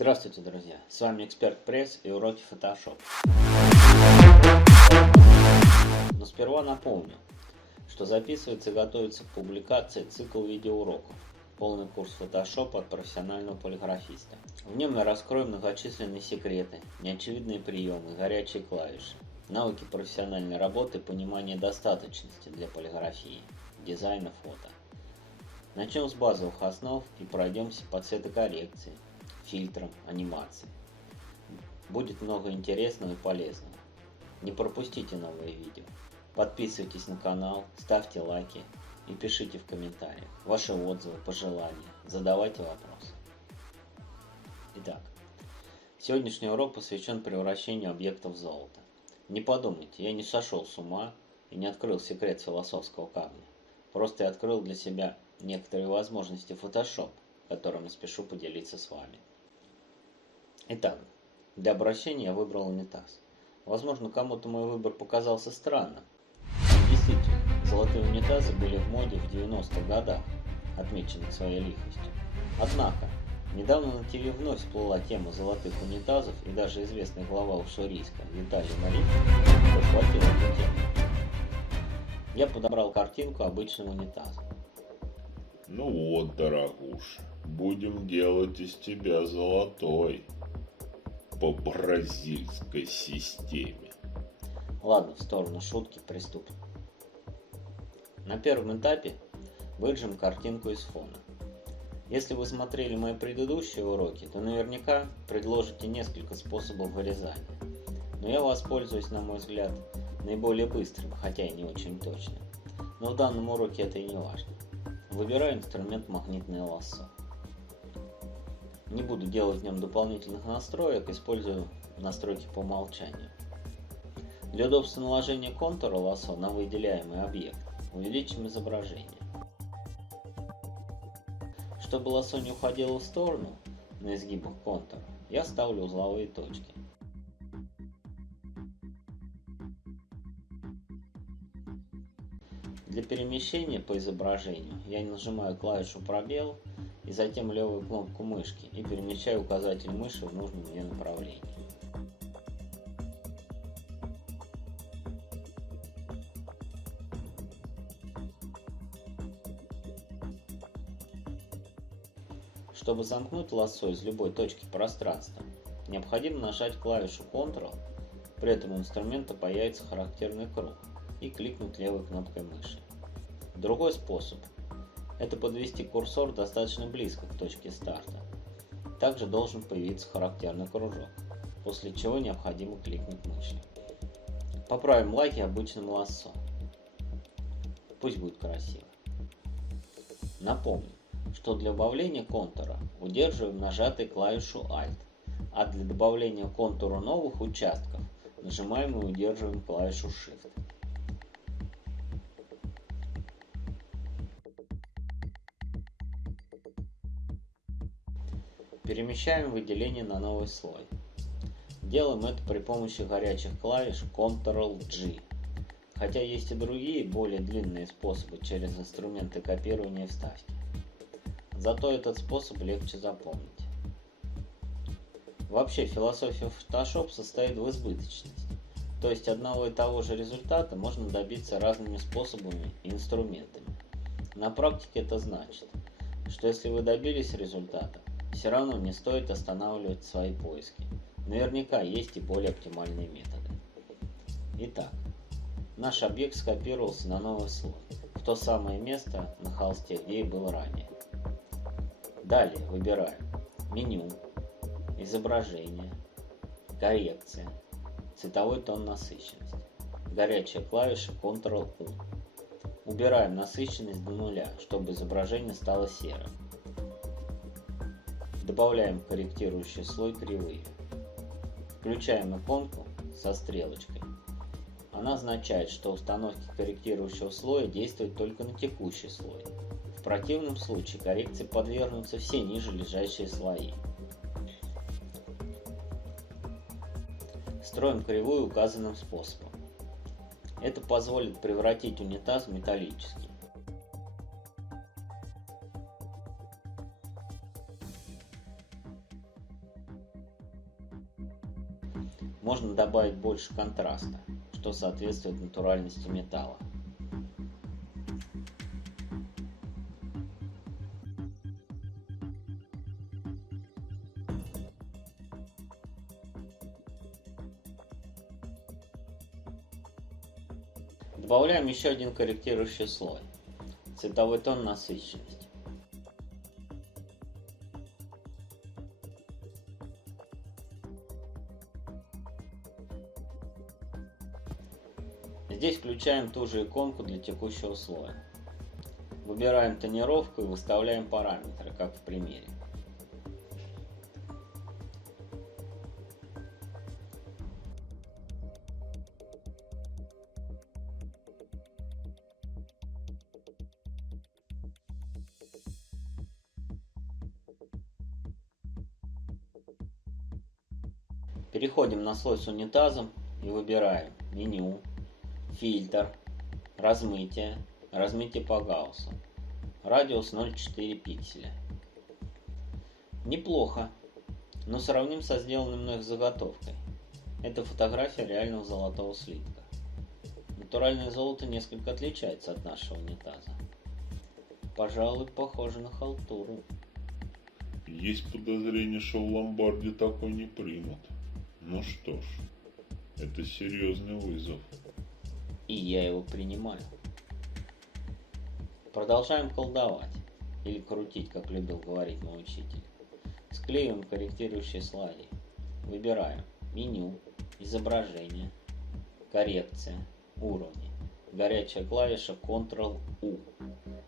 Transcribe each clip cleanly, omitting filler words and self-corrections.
Здравствуйте, друзья! С вами Эксперт Пресс и уроки Photoshop. Но сперва напомню, что записывается и готовится к публикации цикл видеоуроков «Полный курс Photoshop от профессионального полиграфиста». В нем я раскрою многочисленные секреты, неочевидные приемы, горячие клавиши, навыки профессиональной работы и понимание достаточности для полиграфии, дизайна фото. Начнем с базовых основ и пройдемся по цветокоррекции, фильтрам, анимации. Будет много интересного и полезного. Не пропустите новые видео. Подписывайтесь на канал, ставьте лайки и пишите в комментариях ваши отзывы, пожелания, задавайте вопросы. Итак, сегодняшний урок посвящен превращению объектов в золото. Не подумайте, я не сошел с ума и не открыл секрет философского камня. Просто я открыл для себя некоторые возможности Photoshop, которыми спешу поделиться с вами. Итак, для обращения я выбрал унитаз. Возможно, кому-то мой выбор показался странным. Действительно, золотые унитазы были в моде в 90-х годах, отмеченных своей лихостью. Однако, недавно на ТВ вновь всплыла тема золотых унитазов, и даже известный глава уссурийска Виталий Малинин подхватил эту тему. Я подобрал картинку обычного унитаза. Ну вот, дорогуша, будем делать из тебя золотой по бразильской системе. Ладно, в сторону шутки, приступим. На первом этапе выжмем картинку из фона. Если вы смотрели мои предыдущие уроки, то наверняка предложите несколько способов вырезания. Но я воспользуюсь, на мой взгляд, наиболее быстрым, хотя и не очень точным. Но в данном уроке это и не важно. Выбираю инструмент магнитное лассо. Не буду делать в нем дополнительных настроек, использую настройки по умолчанию. Для удобства наложения контура лассо на выделяемый объект увеличим изображение. Чтобы лассо не уходило в сторону на изгибах контура, я ставлю узловые точки. Для перемещения по изображению я нажимаю клавишу пробел и затем левую кнопку мышки и перемещаю указатель мыши в нужном мне направлении. Чтобы замкнуть лассо из любой точки пространства, необходимо нажать клавишу Ctrl, при этом у инструмента появится характерный круг, и кликнуть левой кнопкой мыши. Другой способ – это подвести курсор достаточно близко к точке старта. Также должен появиться характерный кружок, после чего необходимо кликнуть мышью. Поправим лаки обычным лассо. Пусть будет красиво. Напомню, что для добавления контура удерживаем нажатой клавишу Alt, а для добавления контура новых участков нажимаем и удерживаем клавишу Shift. Перемещаем выделение на новый слой. Делаем это при помощи горячих клавиш Ctrl-G. Хотя есть и другие, более длинные способы через инструменты копирования и вставки. Зато этот способ легче запомнить. Вообще философия Photoshop состоит в избыточности. То есть одного и того же результата можно добиться разными способами и инструментами. На практике это значит, что если вы добились результата, все равно не стоит останавливать свои поиски. Наверняка есть и более оптимальные методы. Итак, наш объект скопировался на новый слой, в то самое место на холсте, где и был ранее. Далее выбираем меню, изображение, коррекция, цветовой тон, насыщенность, горячая клавиша Ctrl-U. Убираем насыщенность до нуля, чтобы изображение стало серым. Добавляем корректирующий слой кривые. Включаем иконку со стрелочкой. Она означает, что установка корректирующего слоя действует только на текущий слой. В противном случае коррекции подвергнутся все ниже лежащие слои. Строим кривую указанным способом. Это позволит превратить унитаз в металлический. можно добавить больше контраста, что соответствует натуральности металла. Добавляем еще один корректирующий слой. Цветовой тон, насыщенность. Здесь включаем ту же иконку для текущего слоя. Выбираем тонировку и выставляем параметры, как в примере. Переходим на слой с унитазом и выбираем меню, фильтр, размытие, размытие по Гауссу, радиус 0,4 пикселя. Неплохо, но сравним со сделанной мной заготовкой. Это фотография реального золотого слитка. Натуральное золото несколько отличается от нашего унитаза. Пожалуй, похоже на халтуру. Есть подозрение, что в ломбарде такой не примут. Ну что ж, это серьезный вызов. И я его принимаю. Продолжаем колдовать, или крутить, как любил говорить мой учитель. Склеиваем корректирующие слои. Выбираем меню, изображение, коррекция, уровни. Горячая клавиша Ctrl-U.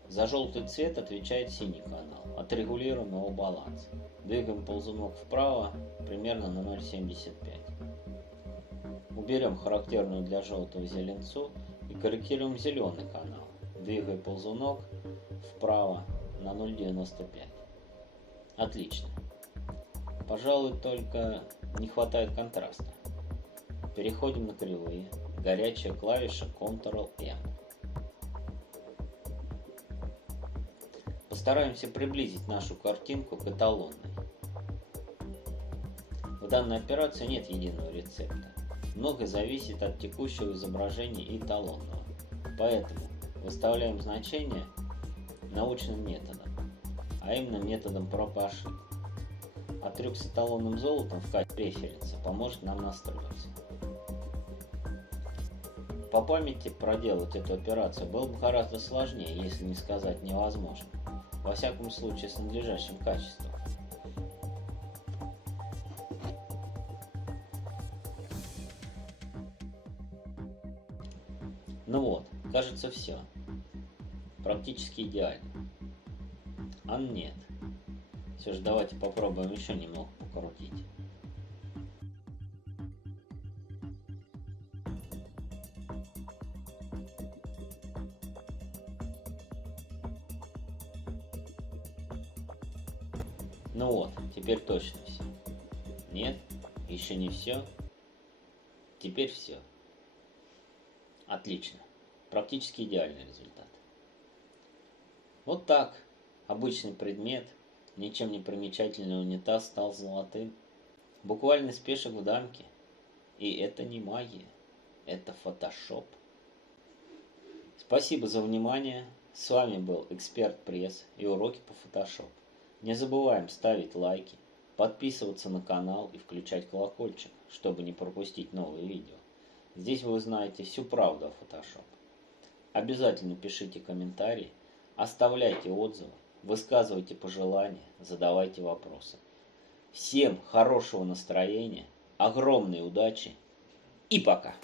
За желтый цвет отвечает синий канал. Отрегулируем его баланс. Двигаем ползунок вправо примерно на 0,75. Уберем характерную для желтого зеленцу и корректируем зеленый канал. Двигая ползунок вправо на 0,95. Отлично. Пожалуй, только не хватает контраста. Переходим на кривые. Горячая клавиша Ctrl-M. Постараемся приблизить нашу картинку к эталонной. В данной операции нет единого рецепта. Многое зависит от текущего изображения и эталонного. Поэтому выставляем значение научным методом, а именно методом проб и ошибок. А трюк с эталонным золотом в качестве референса поможет нам настроиться. По памяти проделать эту операцию было бы гораздо сложнее, если не сказать невозможно. Во всяком случае с надлежащим качеством. Ну вот, кажется, все. Практически идеально. А нет. Все же давайте попробуем еще немного покрутить. Ну вот, теперь точно все. Нет, еще не все. Теперь все. Отлично. Практически идеальный результат. Вот так. Обычный предмет, ничем не примечательный унитаз стал золотым. Буквально спешек в дамке. И это не магия. Это фотошоп. Спасибо за внимание. С вами был Эксперт Пресс и уроки по фотошопу. Не забываем ставить лайки, подписываться на канал и включать колокольчик, чтобы не пропустить новые видео. Здесь вы узнаете всю правду о фотошопе. Обязательно пишите комментарии, оставляйте отзывы, высказывайте пожелания, задавайте вопросы. Всем хорошего настроения, огромной удачи и пока!